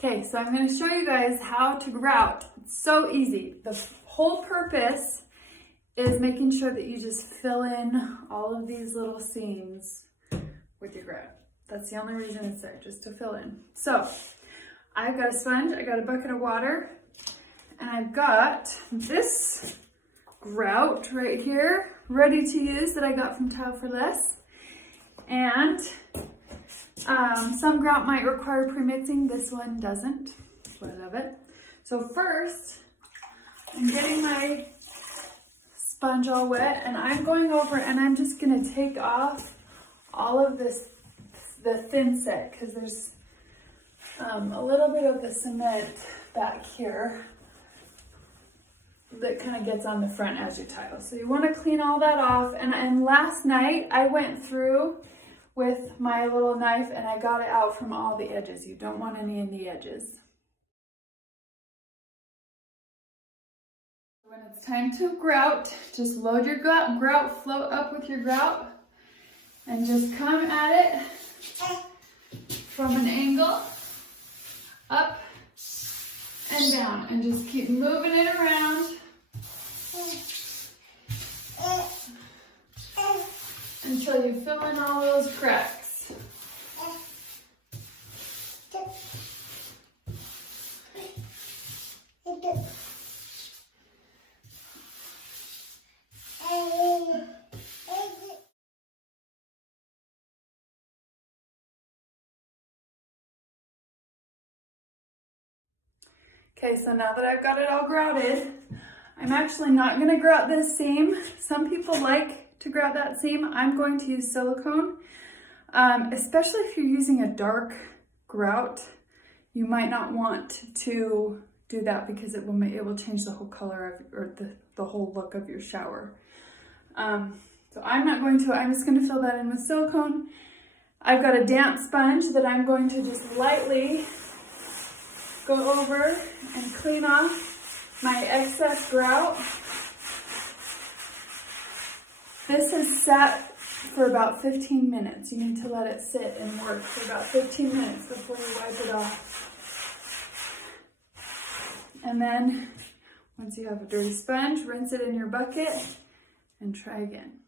Okay, so I'm going to show you guys how to grout. It's so easy. The whole purpose is making sure that you just fill in all of these little seams with your grout. That's the only reason it's there, just to fill in. So I've got a sponge, I got a bucket of water, and I've got this grout right here, ready to use, that I got from Tile for Less. And some grout might require pre-mixing, this one doesn't, so I love it. So first, I'm getting my sponge all wet, and I'm going over and I'm just gonna take off all of this, the thin set, because there's a little bit of the cement back here that kind of gets on the front as you tile. So you want to clean all that off. And last night I went through with my little knife and I got it out from all the edges. You don't want any in the edges. When it's time to grout, just load your grout, float up with your grout, and just come at it from an angle, up and down, and just keep moving it around until you fill in all those cracks. Okay, so now that I've got it all grouted, I'm actually not going to grout this seam. Some people like to grout that seam. I'm going to use silicone, especially if you're using a dark grout. You might not want to do that because it will change the whole color of, or the whole look of your shower. So I'm not going to, I'm just going to fill that in with silicone. I've got a damp sponge that I'm going to just lightly go over and clean off my excess grout. This has sat for about 15 minutes. You need to let it sit and work for about 15 minutes before you wipe it off. And then once you have a dirty sponge, rinse it in your bucket and try again.